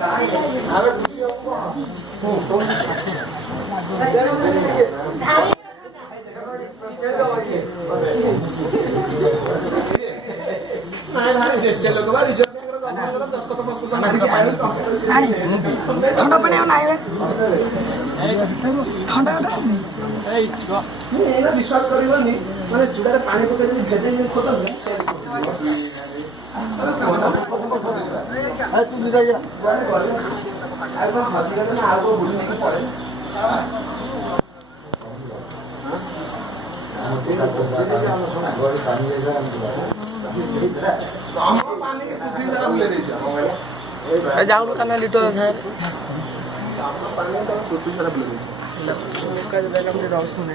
थंड पाणी नाही थंड विश्वास करनी मैंने चूड़ा पानी पकड़ भेजे खोता जाऊ का लिटर रसुन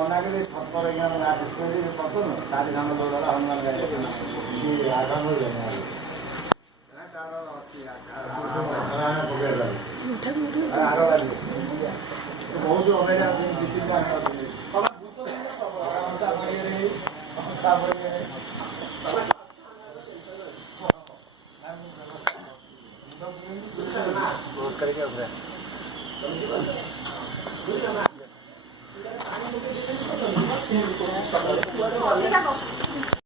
मना के छप्पर सारी धान लोड हनुमान गाड़ी बहुत नमस्कार